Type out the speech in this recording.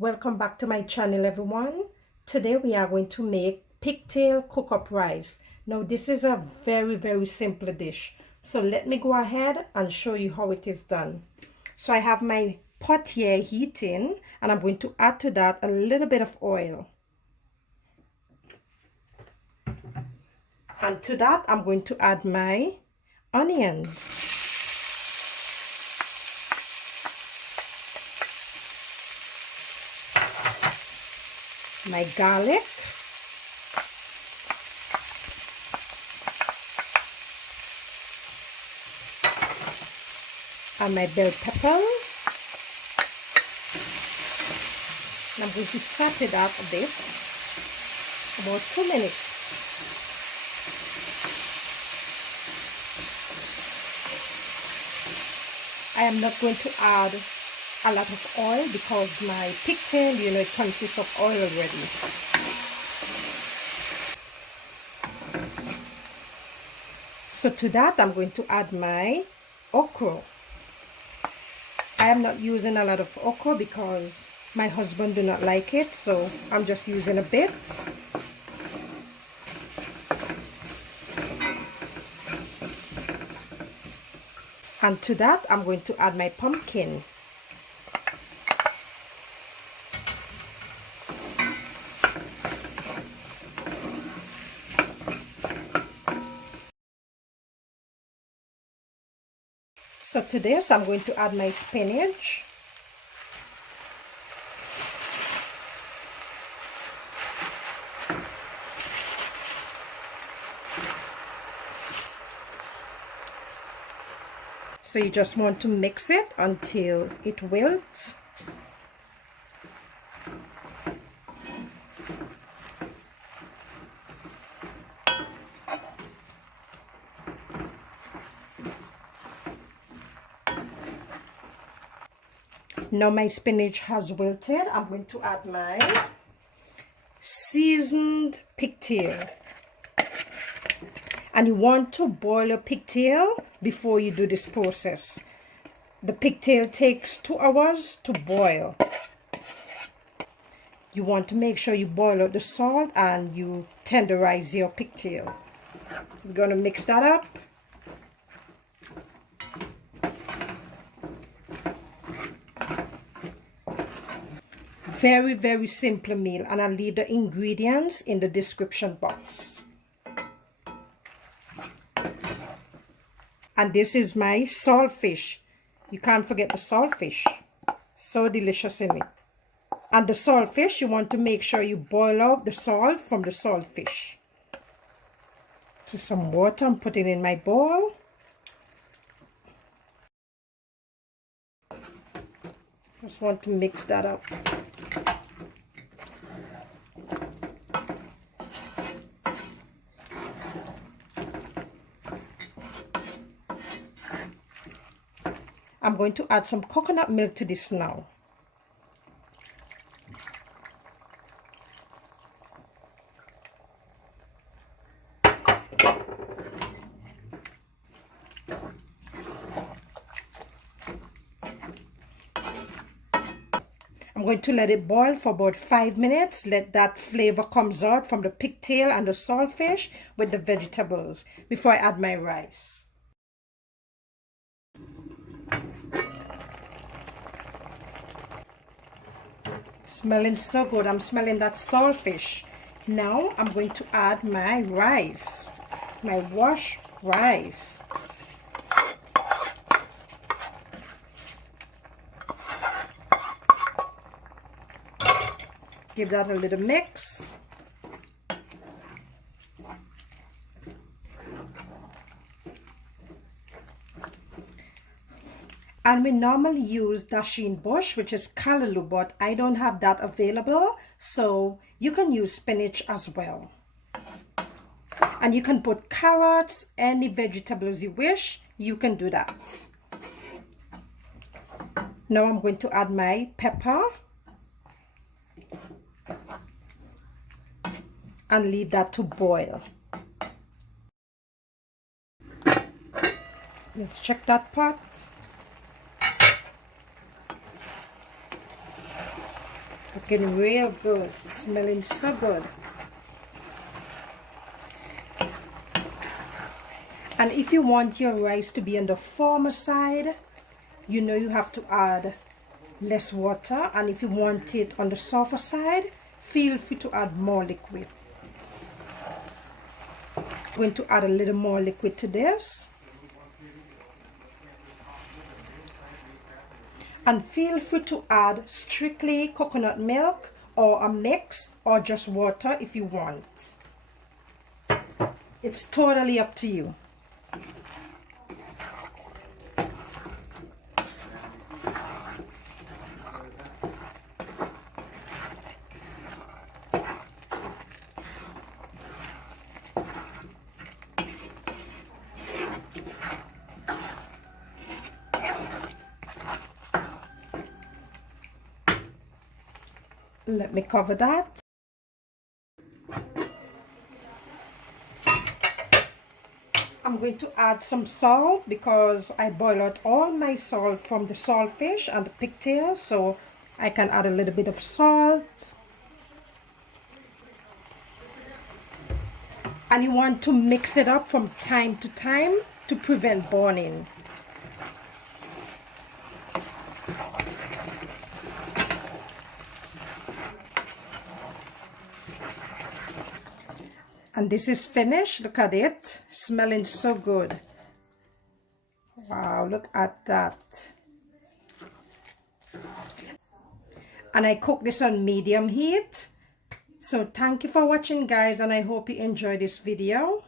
Welcome back to my channel, everyone. Today we are going to make pigtail cook-up rice. Now this is a very simple dish. So let me go ahead and show you how it is done. So I have my pot here heating and I'm going to add to that a little bit of oil. And to that I'm going to add my onions. My garlic, and my bell pepper. And I'm going to saute it up a bit, about 2 minutes. I am not going to add a lot of oil because my pigtail, it consists of oil already. So to that, I'm going to add my okra. I am not using a lot of okra because my husband do not like it, so I'm just using a bit. And to that, I'm going to add my pumpkin. So to this, I'm going to add my spinach. So you just want to mix it until it wilts. Now my spinach has wilted. I'm going to add my seasoned pigtail. And you want to boil a pigtail before you do this process. The pigtail takes 2 hours to boil. You want to make sure you boil out the salt and you tenderize your pigtail. We're going to mix that up. Very simple meal, and I'll leave the ingredients in the description box. And this is my saltfish. You can't forget the saltfish. So delicious in it. And the saltfish, you want to make sure you boil out the salt from the saltfish. So some water, I'm putting in my bowl. Just want to mix that up. I'm going to add some coconut milk to this now. I'm going to let it boil for about 5 minutes. Let that flavor comes out from the pigtail and the saltfish with the vegetables before I add my rice. Smelling so good. I'm smelling that saltfish. Now I'm going to add my rice, my washed rice. Give that a little mix. And we normally use dasheen bush, which is callaloo, but I don't have that available, so you can use spinach as well. And you can put carrots, any vegetables you wish, you can do that. Now I'm going to add my pepper and leave that to boil. Let's check that pot. Looking real good, smelling so good. And if you want your rice to be on the firmer side, you know you have to add less water, and if you want it on the softer side, feel free to add more liquid. I'm going to add a little more liquid to this. And feel free to add strictly coconut milk or a mix or just water if you want. It's totally up to you. Let me cover that. I'm going to add some salt because I boil out all my salt from the saltfish and the pigtail, so I can add a little bit of salt. And you want to mix it up from time to time to prevent burning. And this is finished. Look at it, smelling so good. Wow, look at that. And I cook this on medium heat. So thank you for watching, guys, and I hope you enjoyed this video.